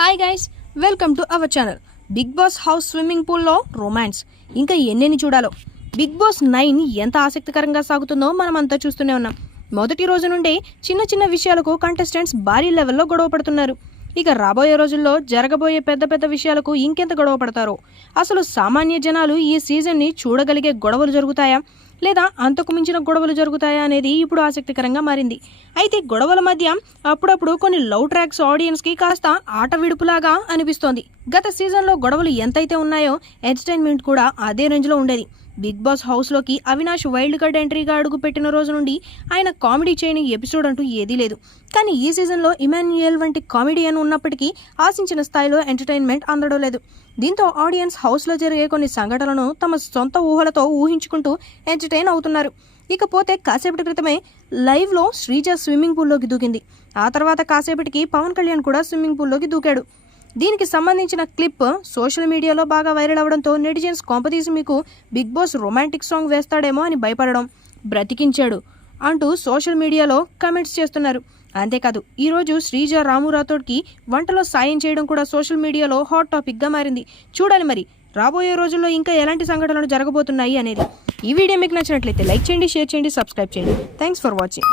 Hi guys, welcome to our channel. Bigg Boss house swimming పూల్లో romance ఇంకా ఎన్నెన్ని చూడాలో. బిగ్ బాస్ 9 ఎంత ఆసక్తికరంగా సాగుతుందో మనమంతా చూస్తూనే ఉన్నాం. మొదటి రోజు నుండే చిన్న చిన్న విషయాలకు కంటెస్టెంట్స్ భారీ లెవెల్లో గొడవ పడుతున్నారు. ఇక రాబోయే రోజుల్లో జరగబోయే పెద్ద పెద్ద విషయాలకు ఇంకెంత గొడవ పడతారో. అసలు సామాన్య జనాలు ఈ సీజన్ని చూడగలిగే గొడవలు జరుగుతాయా లేదా అంతకు మించిన గొడవలు జరుగుతాయా అనేది ఇప్పుడు ఆసక్తికరంగా మారింది. అయితే గొడవల మధ్య అప్పుడప్పుడు కొన్ని లవ్ ట్రాక్స్ ఆడియన్స్కి కాస్త ఆట విడుపులాగా అనిపిస్తోంది. గత సీజన్లో గొడవలు ఎంతైతే ఉన్నాయో ఎంటర్టైన్మెంట్ కూడా అదే రేంజ్లో ఉండేది. బిగ్ బాస్ హౌస్లోకి అవినాష్ వైల్డ్ కార్డ్ ఎంట్రీగా అడుగు పెట్టిన రోజు నుండి ఆయన కామెడీ చేయని ఎపిసోడ్ అంటూ ఏదీ లేదు. కానీ ఈ సీజన్లో ఇమాన్యుయల్ వంటి కామెడియన్ ఉన్నప్పటికీ ఆశించిన స్థాయిలో ఎంటర్టైన్మెంట్ అందడం లేదు. దీంతో ఆడియన్స్ హౌస్లో జరిగే కొన్ని సంఘటనలను తమ సొంత ఊహలతో ఊహించుకుంటూ ఎంటర్టైన్ అవుతున్నారు. ఇకపోతే కాసేపటి క్రితమే లైవ్లో శ్రీజ స్విమ్మింగ్ పూల్లోకి దూకింది. ఆ తర్వాత కాసేపటికి పవన్ కళ్యాణ్ కూడా స్విమ్మింగ్ పూల్లోకి దూకాడు. దీనికి సంబంధించిన క్లిప్ సోషల్ మీడియాలో బాగా వైరల్ అవడంతో నెటిజన్స్ కొంపదీసి మీకు బిగ్ బాస్ రొమాంటిక్ సాంగ్ వేస్తాడేమో అని భయపడడం, బ్రతికించాడు అంటూ సోషల్ మీడియాలో కమెంట్స్ చేస్తున్నారు. అంతేకాదు ఈరోజు శ్రీజ రాము రాథోడ్కి వంటలో సాయం చేయడం కూడా సోషల్ మీడియాలో హాట్ టాపిక్గా మారింది. చూడాలి మరి రాబోయే రోజుల్లో ఇంకా ఎలాంటి సంఘటనలు జరగబోతున్నాయి అనేది. ఈ వీడియో మీకు నచ్చినట్లయితే లైక్ చేయండి, షేర్ చేయండి, సబ్స్క్రైబ్ చేయండి. Thanks for watching.